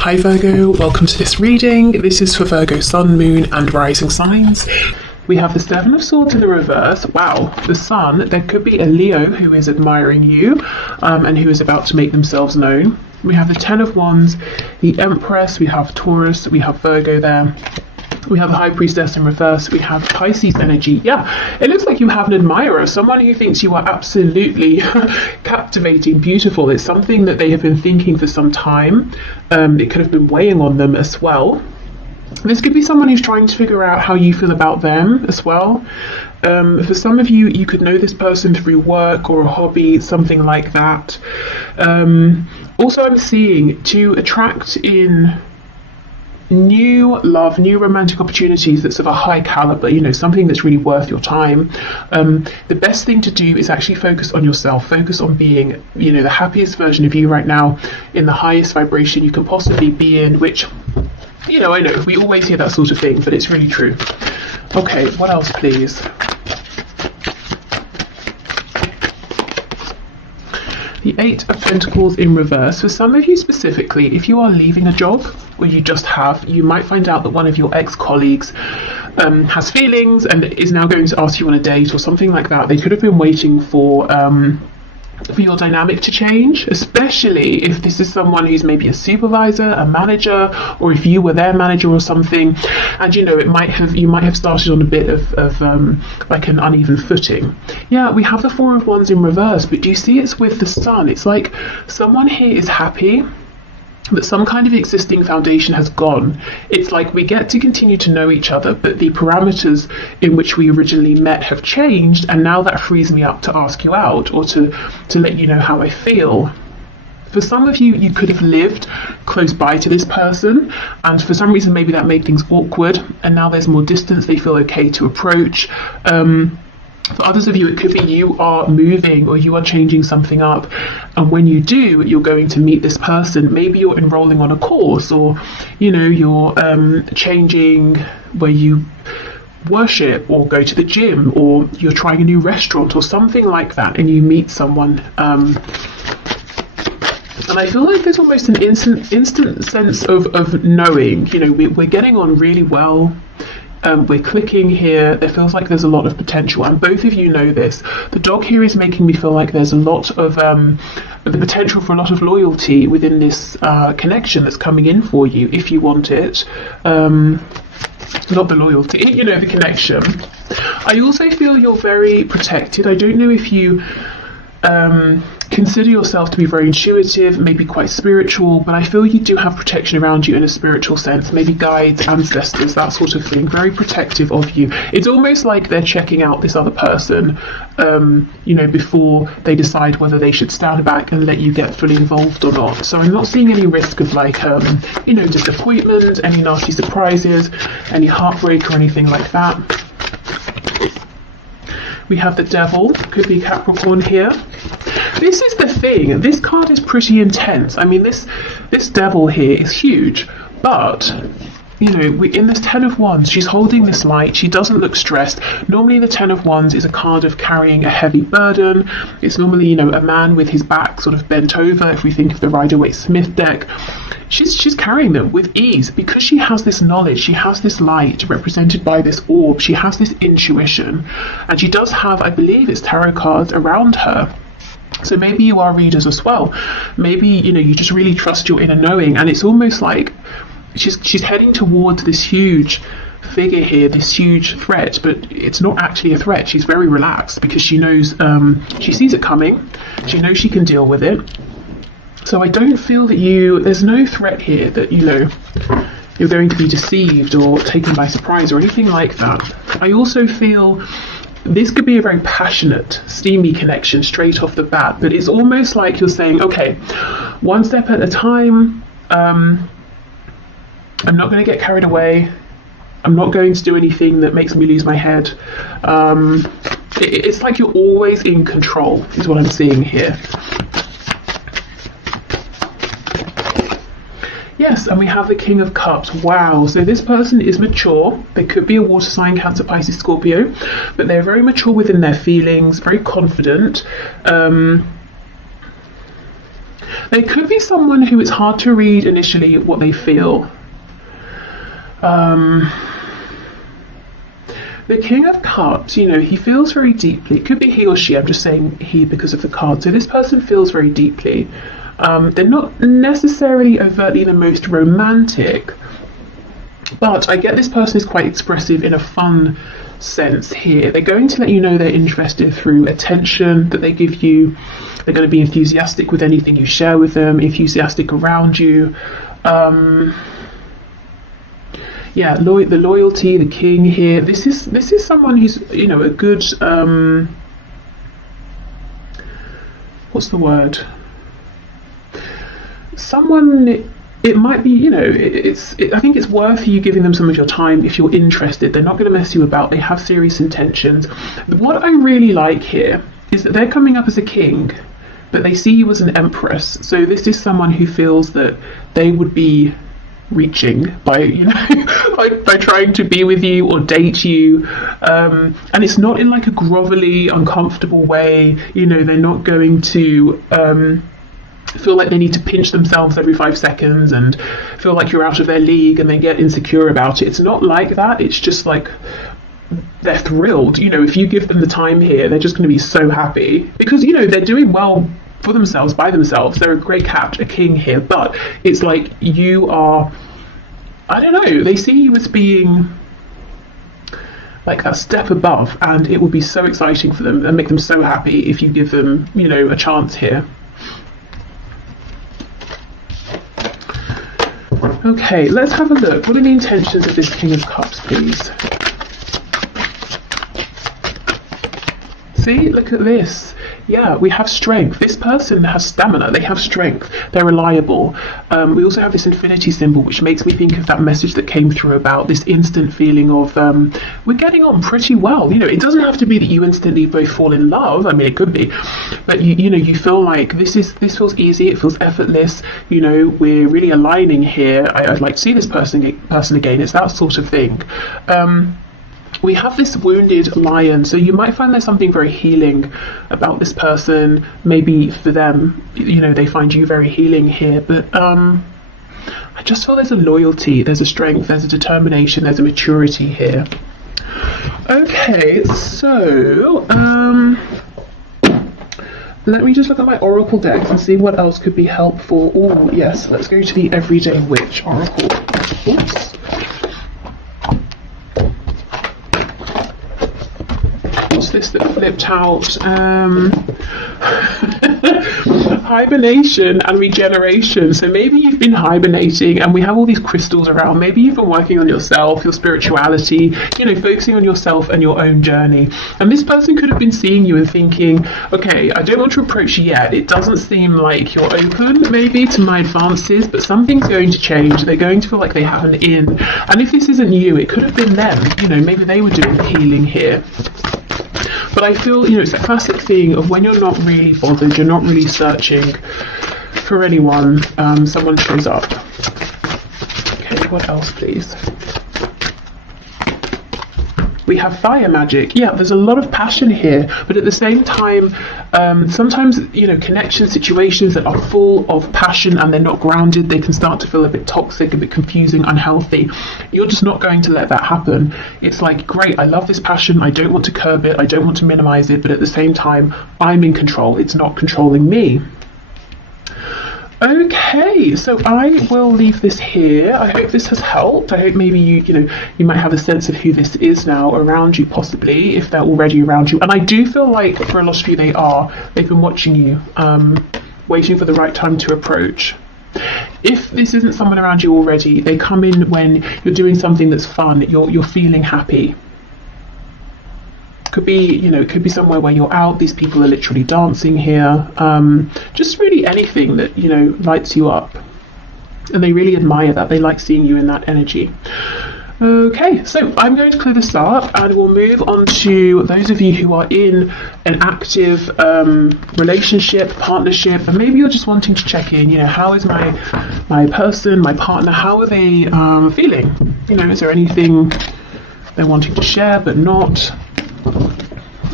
Hi Virgo, welcome to this reading. This is for Virgo Sun, Moon and Rising signs. We have the Seven of Swords in the reverse. Wow, the Sun. There could be a Leo who is admiring you and who is about to make themselves known. We have the Ten of Wands, the Empress, we have Taurus, we have Virgo there. We have the High Priestess in reverse. We have Pisces energy. Yeah, it looks like you have an admirer, someone who thinks you are absolutely captivating, beautiful. It's something that they have been thinking for some time. It could have been weighing on them as well. This could be someone who's trying to figure out how you feel about them as well. For some of you, you could know this person through work or a hobby, something like that. Also, I'm seeing to attract in new love, new romantic opportunities that's of a high caliber, you know, something that's really worth your time. The best thing to do is actually focus on yourself, focus on being, you know, the happiest version of you right now, in the highest vibration you can possibly be in, which, you know, I know we always hear that sort of thing, but it's really true. Okay, what else please? The Eight of Pentacles in reverse. For some of you specifically, if you are leaving a job, or you just have, you might find out that one of your ex-colleagues has feelings and is now going to ask you on a date or something like that. They could have been waiting for your dynamic to change, especially if this is someone who's maybe a supervisor, a manager, or if you were their manager or something, and you know, you might have started on a bit of like an uneven footing. Yeah, we have the Four of Wands in reverse, but do you see it's with the Sun? It's like someone here is happy that some kind of existing foundation has gone. It's like we get to continue to know each other, but the parameters in which we originally met have changed, and now that frees me up to ask you out or to let you know how I feel. For some of you, you could have lived close by to this person, and for some reason maybe that made things awkward, and now there's more distance, they feel okay to approach. For others of you, it could be you are moving or you are changing something up, and when you do, you're going to meet this person. Maybe you're enrolling on a course, or you know, you're changing where you worship or go to the gym, or you're trying a new restaurant or something like that, and you meet someone. And I feel like there's almost an instant sense of knowing, you know, we're getting on really well. We're clicking here. There feels like there's a lot of potential, and both of you know this. The dog here is making me feel like there's a lot of the potential for a lot of loyalty within this connection that's coming in for you, if you want it. Not the loyalty, you know, the connection. I also feel you're very protected. I don't know if you consider yourself to be very intuitive, maybe quite spiritual, but I feel you do have protection around you in a spiritual sense, maybe guides, ancestors, that sort of thing, very protective of you. It's almost like they're checking out this other person, you know, before they decide whether they should stand back and let you get fully involved or not. So I'm not seeing any risk of like, you know, disappointment, any nasty surprises, any heartbreak or anything like that. We have the Devil, could be Capricorn here. This is the thing, this card is pretty intense. I mean, this Devil here is huge, but you know, in this Ten of Wands, she's holding this light. She doesn't look stressed. Normally the Ten of Wands is a card of carrying a heavy burden. It's normally, you know, a man with his back sort of bent over, if we think of the Rider-Waite-Smith deck. She's carrying them with ease because she has this knowledge, she has this light represented by this orb, she has this intuition, and she does have, I believe it's tarot cards around her. So maybe you are readers as well. Maybe, you know, you just really trust your inner knowing, and it's almost like she's heading towards this huge figure here, this huge threat, but it's not actually a threat. She's very relaxed because she knows, she sees it coming, she knows she can deal with it. So I don't feel that there's no threat here that, you know, you're going to be deceived or taken by surprise or anything like that. I also feel this could be a very passionate, steamy connection straight off the bat, but it's almost like you're saying, okay, one step at a time. I'm not going to get carried away. I'm not going to do anything that makes me lose my head. It's like you're always in control, is what I'm seeing here. Yes, and we have the King of Cups. Wow, so this person is mature. They could be a water sign, Cancer, Pisces, Scorpio, but they're very mature within their feelings, very confident. They could be someone who it's hard to read initially what they feel. The King of Cups, you know, he feels very deeply. It could be he or she. I'm just saying he because of the card. So this person feels very deeply. They're not necessarily overtly the most romantic, but I get this person is quite expressive in a fun sense here. They're going to let you know they're interested through attention that they give you. They're going to be enthusiastic with anything you share with them, enthusiastic around you. Yeah, the loyalty, the king here. This is someone who's, you know, a good what's the word? Someone. It might be, you know, I think it's worth you giving them some of your time if you're interested. They're not going to mess you about. They have serious intentions. What I really like here is that they're coming up as a king, but they see you as an empress. So this is someone who feels that they would be reaching by, you know, by trying to be with you or date you, and it's not in like a grovelly, uncomfortable way. You know, they're not going to feel like they need to pinch themselves every 5 seconds and feel like you're out of their league and they get insecure about it. It's not like that. It's just like they're thrilled. You know, if you give them the time here, they're just going to be so happy because, you know, they're doing well for themselves, by themselves. They're a great cat, a king here, but it's like you are, I don't know, they see you as being like a step above, and it would be so exciting for them and make them so happy if you give them, you know, a chance here. Okay, let's have a look. What are the intentions of this King of Cups, please? See, look at this. Yeah, we have strength. This person has stamina. They have strength. They're reliable. We also have this infinity symbol, which makes me think of that message that came through about this instant feeling of we're getting on pretty well. You know, it doesn't have to be that you instantly both fall in love. I mean, it could be, but you know, you feel like this feels easy. It feels effortless. You know, we're really aligning here. I'd like to see this person again. It's that sort of thing. We have this wounded lion, so you might find there's something very healing about this person. Maybe for them, you know, they find you very healing here, but I just feel there's a loyalty, there's a strength, there's a determination, there's a maturity here. Okay, so let me just look at my oracle decks and see what else could be helpful. Oh yes, let's go to the Everyday Witch oracle. Oops. This that flipped out. Hibernation and regeneration. So maybe you've been hibernating and we have all these crystals around. Maybe you've been working on yourself, your spirituality, you know, focusing on yourself and your own journey. And this person could have been seeing you and thinking, okay, I don't want to approach you yet. It doesn't seem like you're open maybe to my advances, but something's going to change. They're going to feel like they have an in. And if this isn't you, it could have been them. You know, maybe they were doing the healing here. But I feel, you know, it's a classic thing of when you're not really bothered, you're not really searching for anyone, someone shows up. Okay, what else, please? We have fire magic. Yeah, there's a lot of passion here, but at the same time, sometimes, you know, connection situations that are full of passion and they're not grounded, they can start to feel a bit toxic, a bit confusing, unhealthy. You're just not going to let that happen. It's like, great, I love this passion, I don't want to curb it, I don't want to minimize it, but at the same time, I'm in control, it's not controlling me. Okay, so I will leave this here. I hope this has helped. I hope maybe you might have a sense of who this is now around you, possibly, if they're already around you. And I do feel like for a lot of you, they've been watching you, waiting for the right time to approach. If this isn't someone around you already, they come in when you're doing something that's fun, you're feeling happy. Could be, you know, it could be somewhere where you're out, these people are literally dancing here, just really anything that, you know, lights you up. And they really admire that, they like seeing you in that energy. Okay, so I'm going to clear this up and we'll move on to those of you who are in an active relationship, partnership, and maybe you're just wanting to check in, you know, how is my person, my partner, how are they feeling? You know, is there anything they're wanting to share but not?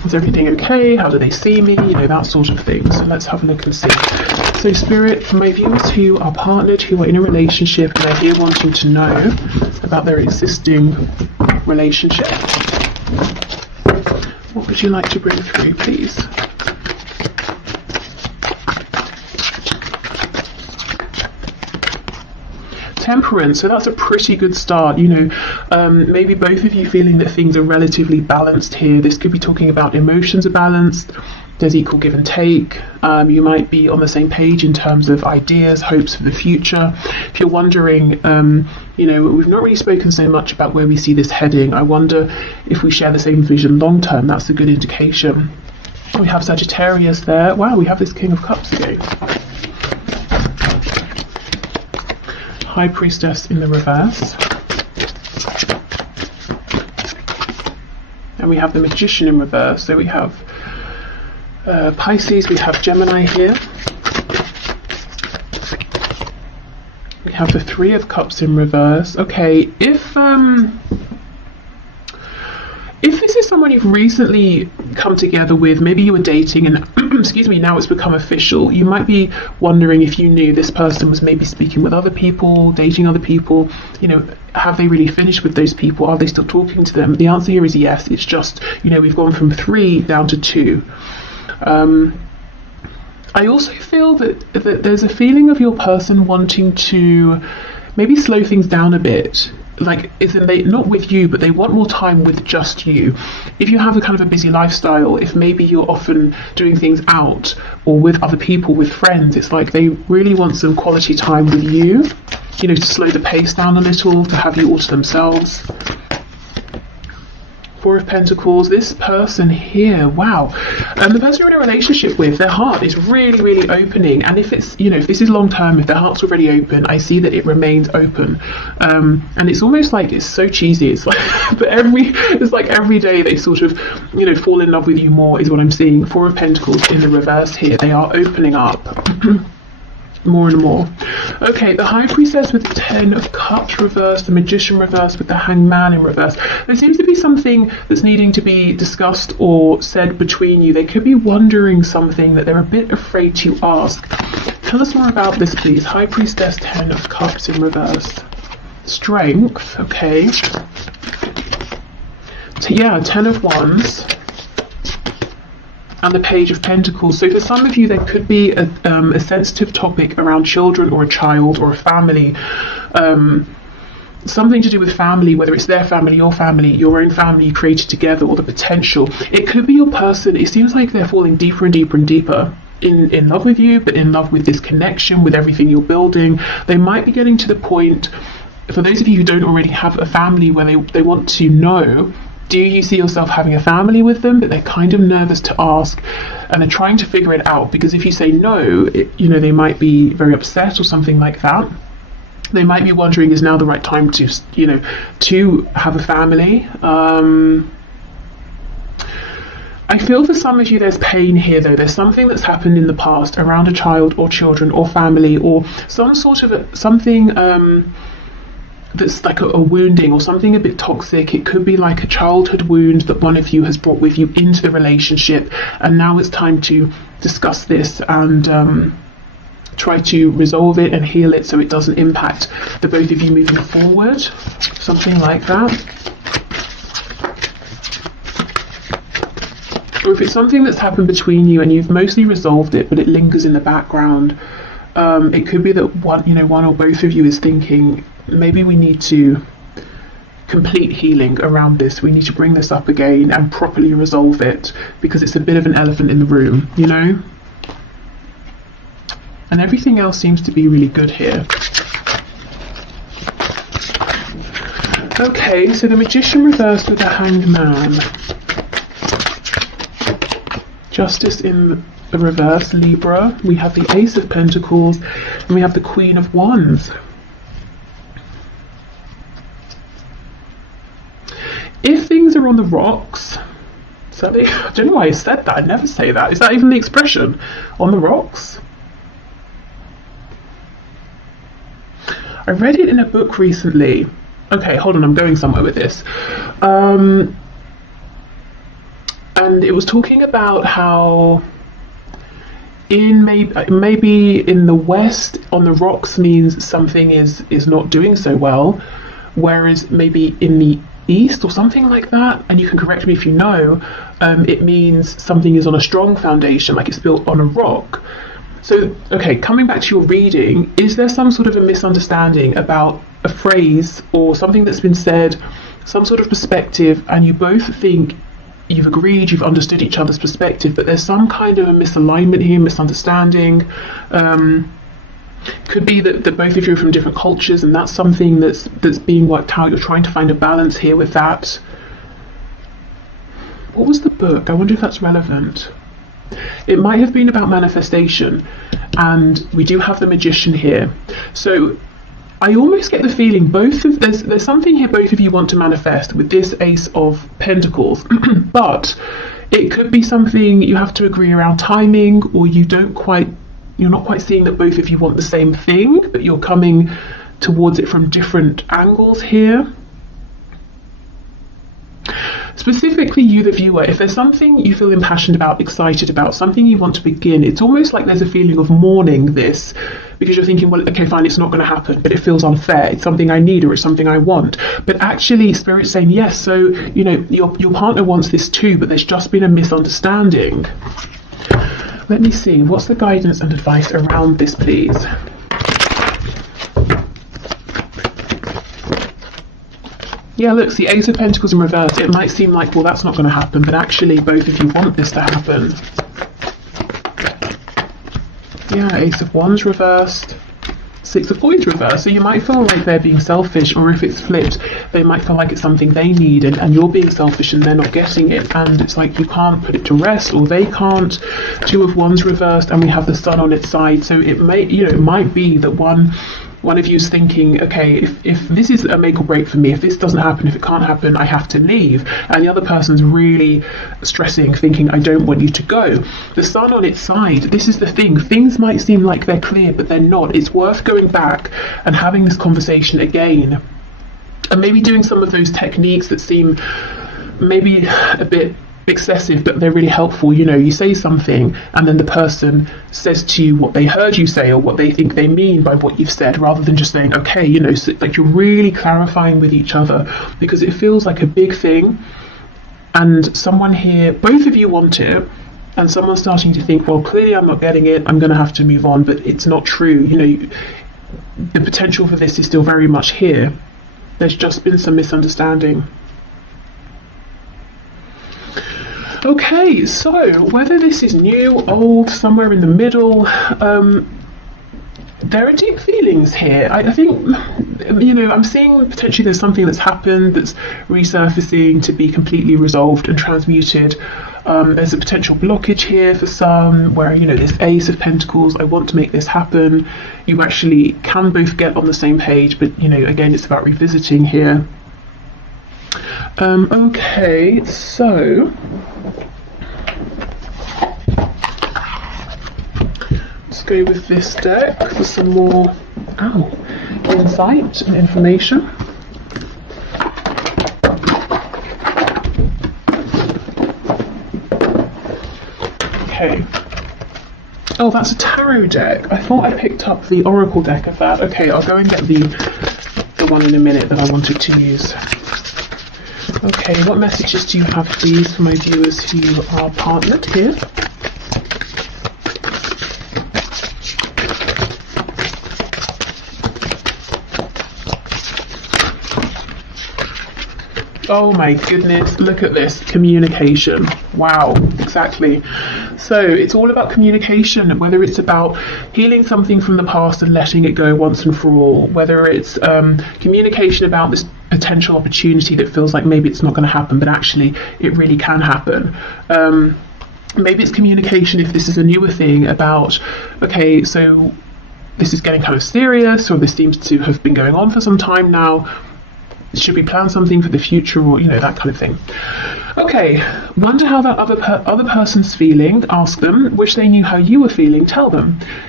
Is everything okay? How do they see me? You know, that sort of thing. So let's have a look and see. So Spirit, for my viewers who are partnered, who are in a relationship, and they're here wanting to know about their existing relationship, what would you like to bring through, please? Temperance, so that's a pretty good start. You know, maybe both of you feeling that things are relatively balanced here. This could be talking about emotions are balanced, there's equal give and take. You might be on the same page in terms of ideas, hopes for the future. If you're wondering, you know, we've not really spoken so much about where we see this heading. I wonder if we share the same vision long term. That's a good indication. We have Sagittarius there. Wow, we have this King of Cups again. High Priestess in the reverse. And we have the Magician in reverse. So we have Pisces, we have Gemini here. We have the Three of Cups in reverse. Okay, if this is someone you've recently come together with, maybe you were dating and excuse me, now it's become official, you might be wondering if you knew this person was maybe speaking with other people, dating other people. You know, have they really finished with those people? Are they still talking to them? The answer here is yes. It's just, you know, we've gone from 3 down to 2. I also feel that there's a feeling of your person wanting to maybe slow things down a bit. Like, isn't they not with you, but they want more time with just you. If you have a kind of a busy lifestyle, if maybe you're often doing things out or with other people, with friends, it's like they really want some quality time with you, you know, to slow the pace down a little, to have you all to themselves. Four of Pentacles, this person here, wow. The person you're in a relationship with, their heart is really, really opening. And if it's, you know, if this is long term, if their heart's already open, I see that it remains open. And it's almost like, it's so cheesy. It's like, but it's like every day they sort of, you know, fall in love with you more is what I'm seeing. Four of Pentacles in the reverse here, they are opening up. More and more. Okay, the High Priestess with the 10 of Cups reversed, the Magician reversed with the Hanged Man in reverse. There seems to be something that's needing to be discussed or said between you. They could be wondering something that they're a bit afraid to ask. Tell us more about this, please. High Priestess, 10 of Cups in reverse. Strength, okay. Yeah, 10 of Wands. And the Page of Pentacles. So for some of you, there could be a sensitive topic around children or a child or a family, something to do with family, whether it's their family, your own family you created together, or the potential. It could be your person. It seems like they're falling deeper and deeper and deeper in love with you, but in love with this connection, with everything you're building. They might be getting to the point, for those of you who don't already have a family, where they want to know, do you see yourself having a family with them? But they're kind of nervous to ask, and they're trying to figure it out, because if you say no, you know, they might be very upset or something like that. They might be wondering, is now the right time to, you know, to have a family? I feel for some of you there's pain here though. There's something that's happened in the past around a child or children or family, or some sort of something that's like a wounding or something a bit toxic. It could be like a childhood wound that one of you has brought with you into the relationship, and now it's time to discuss this and try to resolve it and heal it so it doesn't impact the both of you moving forward. Something like that. Or if it's something that's happened between you and you've mostly resolved it, but it lingers in the background, it could be that one or both of you is thinking, maybe we need to complete healing around this. We need to bring this up again and properly resolve it, because it's a bit of an elephant in the room, you know? And everything else seems to be really good here. Okay, so the Magician reversed with the Hanged Man. Justice in the reverse, Libra. We have the Ace of Pentacles, and we have the Queen of Wands. If things are on the rocks, I don't know why I said that. I never say that. Is that even the expression? On the rocks? I read it in a book recently. Okay, hold on, I'm going somewhere with this. And and it was talking about how in maybe in the West on the rocks means something is not doing so well, whereas maybe in the East or something like that, and you can correct me if you know, it means something is on a strong foundation, like it's built on a rock. So, okay, coming back to your reading, is there some sort of a misunderstanding about a phrase or something that's been said, some sort of perspective, and you both think you've agreed, you've understood each other's perspective, but there's some kind of a misalignment here, misunderstanding? Could be that both of you are from different cultures, and that's something that's being worked out. You're trying to find a balance here with that. What was the book? I wonder if that's relevant. It might have been about manifestation, and we do have the Magician here. So I almost get the feeling there's something here both of you want to manifest with this Ace of Pentacles, but it could be something you have to agree around timing, or you're not quite seeing that both of you want the same thing, but you're coming towards it from different angles here. Specifically you, the viewer, if there's something you feel impassioned about, excited about, something you want to begin, it's almost like there's a feeling of mourning this, because you're thinking, well, okay, fine, it's not going to happen, but it feels unfair. It's something I need, or it's something I want. But actually, Spirit's saying, yes, so, you know, your partner wants this too, but there's just been a misunderstanding. Let me see, what's the guidance and advice around this, please? Yeah, look, the Ace of Pentacles in reverse. It might seem like, well, that's not going to happen, but actually both of you want this to happen. Yeah, Ace of Wands reversed, Six of Coins reversed. So you might feel like they're being selfish, or if it's flipped, they might feel like it's something they need, and you're being selfish and they're not getting it, and it's like you can't put it to rest, or they can't. Two of Wands reversed, and we have the Sun on its side. So it may, it might be that one of you is thinking, okay, if this is a make or break for me, if this doesn't happen, if it can't happen, I have to leave. And the other person's really stressing, thinking, I don't want you to go. The Sun on its side, this is the thing. Things might seem like they're clear, but they're not. It's worth going back and having this conversation again. And maybe doing some of those techniques that seem maybe a bit excessive, but they're really helpful. You say something and then the person says to you what they heard you say, or what they think they mean by what you've said, rather than just saying, okay, so, like, you're really clarifying with each other, because it feels like a big thing, and someone here, both of you want it, and someone's starting to think, well, clearly I'm not getting it, I'm going to have to move on, but it's not true. The potential for this is still very much here. There's just been some misunderstanding. Okay, so whether this is new, old, somewhere in the middle, there are deep feelings here. I think, I'm seeing potentially there's something that's happened that's resurfacing to be completely resolved and transmuted. There's a potential blockage here for some, where, this Ace of Pentacles, I want to make this happen. You actually can both get on the same page, but, again, it's about revisiting here. Okay, so let's go with this deck for some more insight and information. Okay. Oh, that's a tarot deck. I thought I picked up the oracle deck of that. Okay, I'll go and get the one in a minute that I wanted to use. Okay, what messages do you have, please, for my viewers who are partnered here? Oh my goodness, look at this, communication. Wow, exactly. So it's all about communication, whether it's about healing something from the past and letting it go once and for all, whether it's communication about this potential opportunity that feels like maybe it's not going to happen, but actually it really can happen. Maybe it's communication, if this is a newer thing, about, okay, so this is getting kind of serious, or this seems to have been going on for some time now. Should we plan something for the future, or that kind of thing? Okay, wonder how that other person's feeling. Ask them. Wish they knew how you were feeling. Tell them.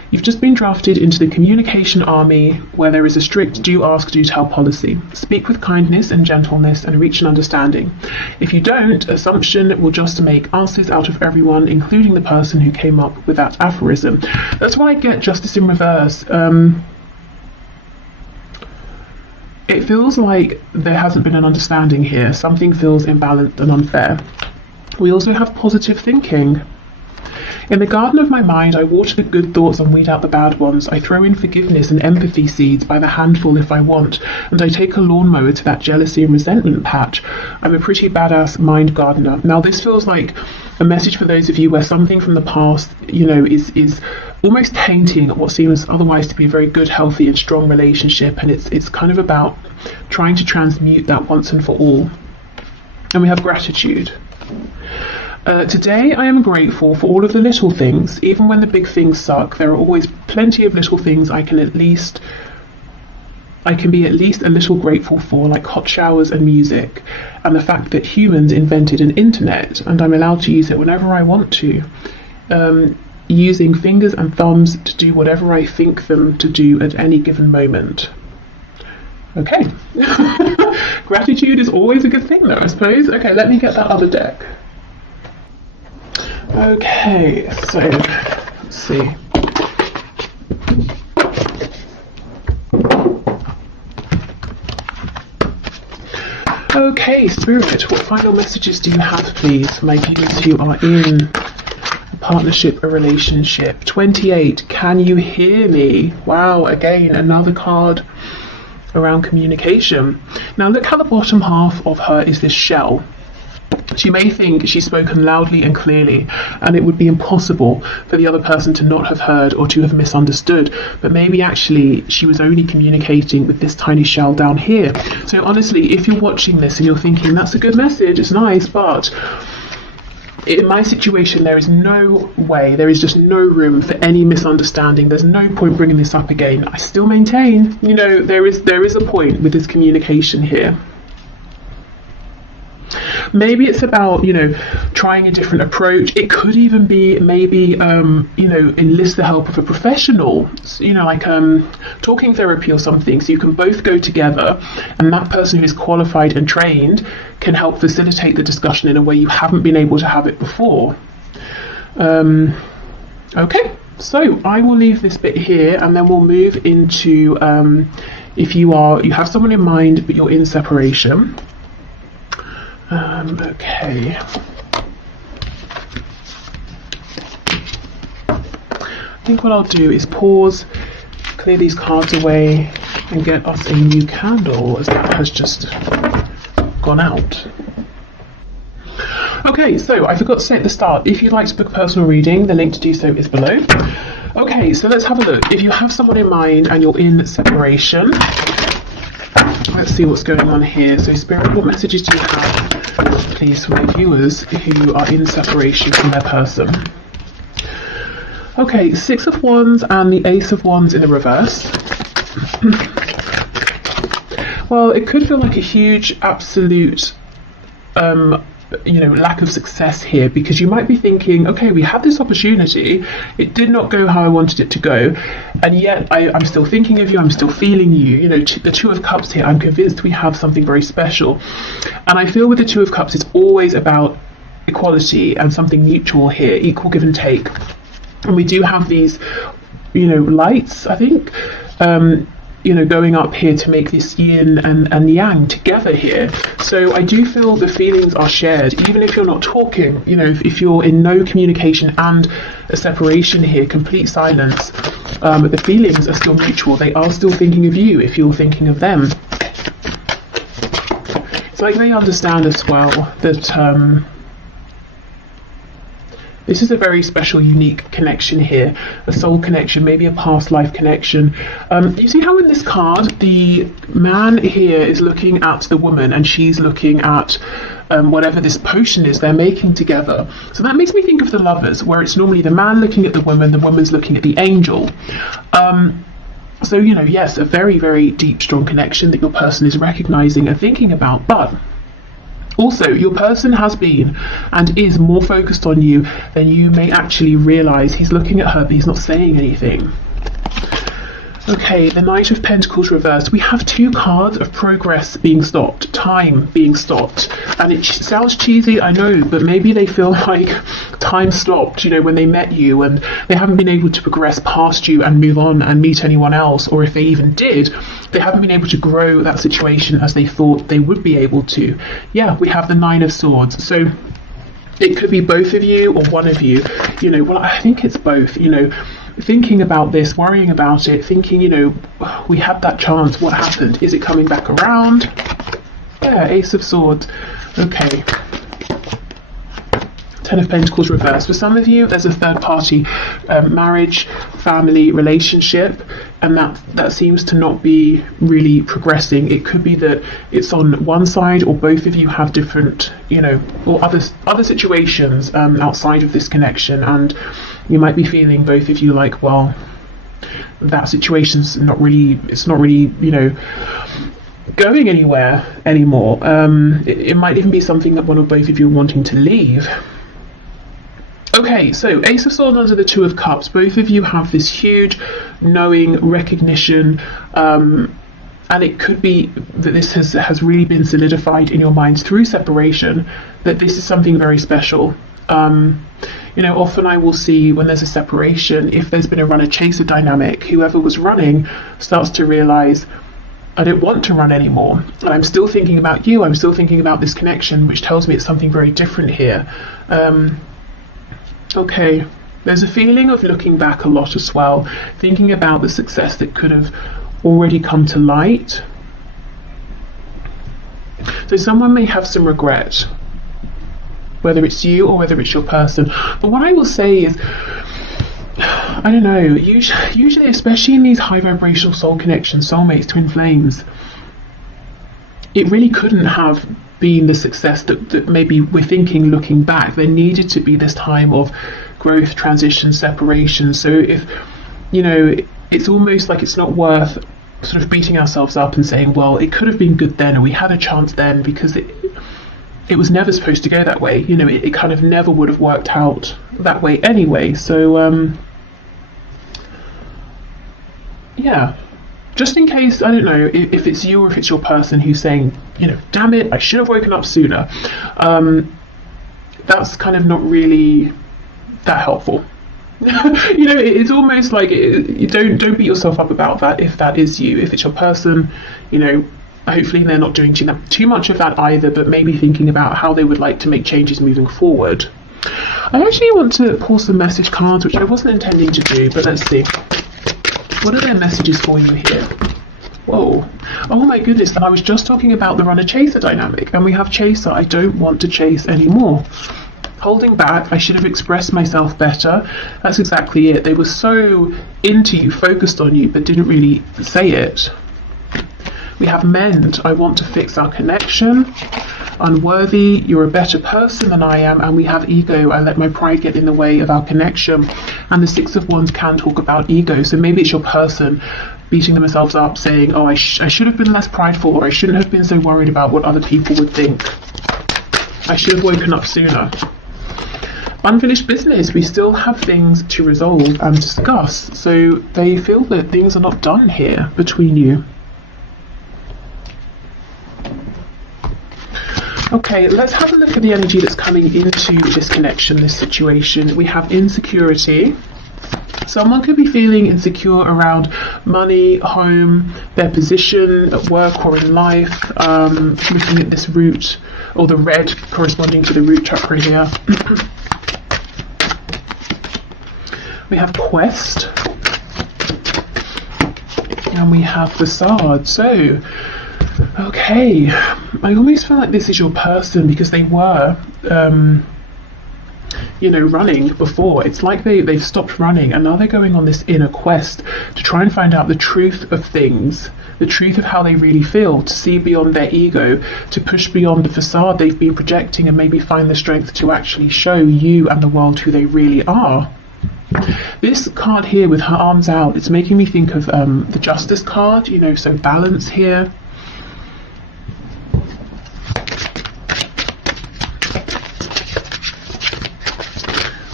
You've just been drafted into the communication army, where there is a strict do ask, do tell policy. Speak with kindness and gentleness and reach an understanding. If you don't, assumption will just make asses out of everyone, including the person who came up with that aphorism. That's why I get Justice in reverse. It feels like there hasn't been an understanding here. Something feels imbalanced and unfair. We also have positive thinking. In the garden of my mind, I water the good thoughts and weed out the bad ones. I throw in forgiveness and empathy seeds by the handful if I want, and I take a lawnmower to that jealousy and resentment patch. I'm a pretty badass mind gardener. Now, this feels like a message for those of you where something from the past, is almost tainting what seems otherwise to be a very good, healthy, and strong relationship, and it's kind of about trying to transmute that once and for all. And we have gratitude. Today I am grateful for all of the little things. Even when the big things suck, there are always plenty of little things I can be at least a little grateful for, like hot showers and music, and the fact that humans invented an internet and I'm allowed to use it whenever I want to, using fingers and thumbs to do whatever I think them to do at any given moment. Okay. Gratitude is always a good thing though, I suppose. Okay, let me get that other deck. Okay, so let's see. Okay, Spirit, what final messages do you have, please, for my viewers who are in a partnership, a relationship? 28, can you hear me? Wow, again, another card around communication. Now look how the bottom half of her is this shell. She may think she's spoken loudly and clearly, and it would be impossible for the other person to not have heard or to have misunderstood, but maybe actually she was only communicating with this tiny shell down here. So honestly, if you're watching this and you're thinking, that's a good message, it's nice, but in my situation, there is no way, there is just no room for any misunderstanding. There's no point bringing this up again. I still maintain, there is a point with this communication here. Maybe it's about, trying a different approach. It could even be maybe, enlist the help of a professional, like talking therapy or something, so you can both go together and that person who is qualified and trained can help facilitate the discussion in a way you haven't been able to have it before. Okay, so I will leave this bit here and then we'll move into if you have someone in mind but you're in separation. Okay. I think what I'll do is pause, clear these cards away, and get us a new candle as that has just gone out. Okay, so I forgot to say at the start, if you'd like to book a personal reading, the link to do so is below. Okay, so let's have a look. If you have someone in mind and you're in separation, let's see what's going on here. So Spirit, what messages do you have, please, for my viewers who are in separation from their person? Okay, 6 of Wands and the Ace of Wands in the reverse. Well, it could feel like a huge, absolute, lack of success here, because you might be thinking, okay, we had this opportunity, it did not go how I wanted it to go, and yet I'm still thinking of you, I'm still feeling you. The Two of Cups here, I'm convinced we have something very special, and I feel with the Two of Cups it's always about equality and something mutual here, equal give and take, and we do have these lights, I think, going up here to make this yin and yang together here. So I do feel the feelings are shared, even if you're not talking, if you're in no communication and a separation here, complete silence, the feelings are still mutual. They are still thinking of you if you're thinking of them. It's like they understand as well that this is a very special, unique connection here, a soul connection, maybe a past life connection. You see how in this card, the man here is looking at the woman and she's looking at whatever this potion is they're making together. So that makes me think of the Lovers, where it's normally the man looking at the woman's looking at the angel. So, yes, a very, very deep, strong connection that your person is recognizing and thinking about. But Also, your person has been and is more focused on you than you may actually realise. He's looking at her, but he's not saying anything. Okay, the Knight of Pentacles reversed. We have two cards of progress being stopped, time being stopped. And it sounds cheesy, I know, but maybe they feel like time stopped, you know, when they met you and they haven't been able to progress past you and move on and meet anyone else. Or if they even did, they haven't been able to grow that situation as they thought they would be able to. Yeah, we have the Nine of Swords. So it could be both of you or one of you, you know, well, I think it's both, you know, thinking about this, worrying about it, thinking, you know, we had that chance, what happened? Is it coming back around? Yeah, Ace of Swords. Okay. Ten of Pentacles reversed. For some of you, there's a third party marriage, family, relationship, and that seems to not be really progressing. It could be that it's on one side or both of you have different, you know, or other situations outside of this connection, and you might be feeling, both of you, like, well, that situation's not really, you know, going anywhere anymore. It might even be something that one or both of you are wanting to leave. Okay, so Ace of Swords under the Two of Cups. Both of you have this huge knowing, recognition, and it could be that this has really been solidified in your minds through separation, that this is something very special. You know, often I will see when there's a separation, if there's been a runner-chaser dynamic, whoever was running starts to realise, I don't want to run anymore. And I'm still thinking about you, I'm still thinking about this connection, which tells me it's something very different here. Okay, there's a feeling of looking back a lot as well, thinking about the success that could have already come to light. So someone may have some regret, whether it's you or whether it's your person. But what I will say is, I don't know, usually, especially in these high vibrational soul connections, soulmates, twin flames, it really couldn't have been the success that maybe we're thinking looking back. There needed to be this time of growth, transition, separation. So if, you know, it's almost like it's not worth sort of beating ourselves up and saying, well, it could have been good then, or we had a chance then, because it was never supposed to go that way. You know, it kind of never would have worked out that way anyway. So yeah, just in case, I don't know if it's you or if it's your person who's saying, you know, damn it, I should have woken up sooner. That's kind of not really that helpful. You know, it's almost like you don't beat yourself up about that if that is you. If it's your person, you know, hopefully they're not doing too much of that either, but maybe thinking about how they would like to make changes moving forward. I actually want to pull some message cards, which I wasn't intending to do, but let's see. What are their messages for you here? Whoa. Oh my goodness, and I was just talking about the runner-chaser dynamic, and we have chaser. I don't want to chase anymore. Holding back, I should have expressed myself better. That's exactly it. They were so into you, focused on you, but didn't really say it. We have mend. I want to fix our connection. Unworthy. You're a better person than I am. And we have ego. I let my pride get in the way of our connection. And the Six of Wands can talk about ego. So maybe it's your person beating themselves up, saying, oh, I should have been less prideful, or I shouldn't have been so worried about what other people would think. I should have woken up sooner. Unfinished business. We still have things to resolve and discuss. So they feel that things are not done here between you. Okay, let's have a look at the energy that's coming into this connection, this situation. We have insecurity. Someone could be feeling insecure around money, home, their position at work or in life. Looking at this root, or the red corresponding to the root chakra here. We have quest. And we have facade. So, okay, I almost feel like this is your person because they were, you know, running before. It's like they've stopped running and now they're going on this inner quest to try and find out the truth of things, the truth of how they really feel, to see beyond their ego, to push beyond the facade they've been projecting and maybe find the strength to actually show you and the world who they really are. This card here with her arms out, it's making me think of the Justice card, you know, so balance here.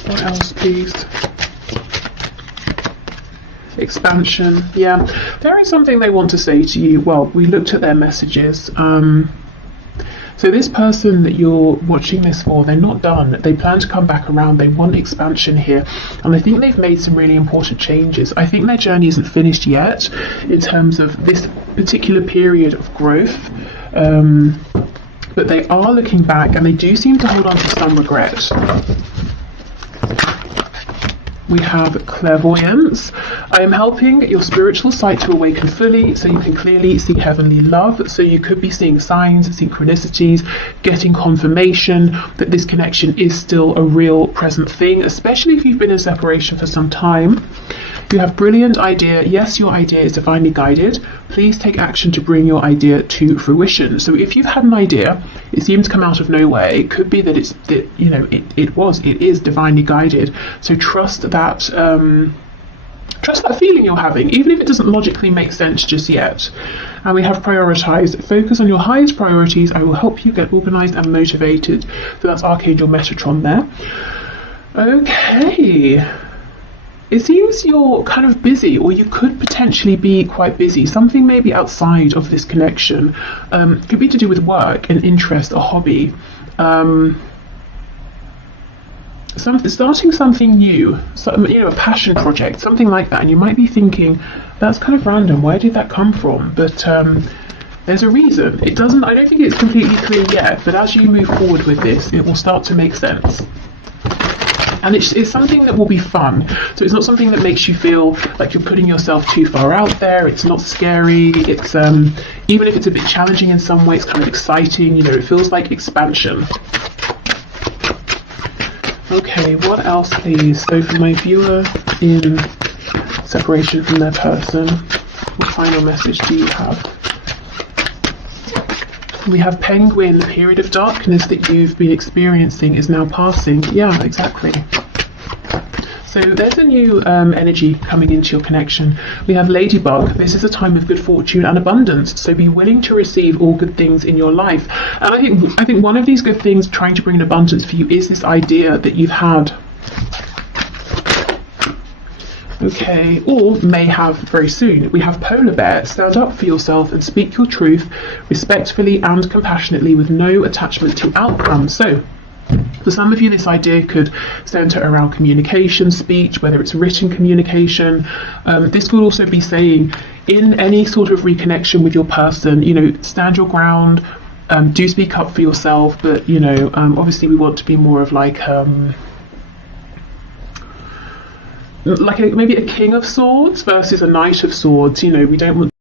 What else, please? Expansion. Yeah, there is something they want to say to you. Well, we looked at their messages. So this person that you're watching this for, they're not done. They plan to come back around. They want expansion here. And I think they've made some really important changes. I think their journey isn't finished yet in terms of this particular period of growth. But they are looking back, and they do seem to hold on to some regret. We have clairvoyance. I am helping your spiritual sight to awaken fully so you can clearly see heavenly love. So you could be seeing signs, synchronicities, getting confirmation that this connection is still a real present thing, especially if you've been in separation for some time. You have brilliant idea. Yes, your idea is divinely guided. Please take action to bring your idea to fruition. So if you've had an idea, it seemed to come out of nowhere. It could be that it is divinely guided. So trust that feeling you're having, even if it doesn't logically make sense just yet. And we have prioritized. Focus on your highest priorities. I will help you get organized and motivated. So that's Archangel Metatron there. Okay. It seems you're kind of busy, or you could potentially be quite busy. Something maybe outside of this connection. Could be to do with work, an interest, a hobby. Starting something new, a passion project, something like that. And you might be thinking, that's kind of random. Where did that come from? But there's a reason. I don't think it's completely clear yet, but as you move forward with this, it will start to make sense. And it's something that will be fun. So it's not something that makes you feel like you're putting yourself too far out there. It's not scary. It's even if it's a bit challenging in some way, it's kind of exciting. It feels like expansion. Okay, what else, please? So for my viewer in separation from their person, what final message do you have? We have Penguin. The period of darkness that you've been experiencing is now passing. Yeah, exactly. So there's a new energy coming into your connection. We have Ladybug. This is a time of good fortune and abundance. So be willing to receive all good things in your life. And I think one of these good things trying to bring an abundance for you is this idea that you've had. Okay, or may have very soon. We have Polar Bear. Stand up for yourself and speak your truth respectfully and compassionately with no attachment to outcomes. So for some of you, this idea could center around communication, speech, whether it's written communication. This could also be saying in any sort of reconnection with your person, stand your ground, do speak up for yourself, but obviously we want to be more of maybe a King of Swords versus a Knight of Swords. We don't want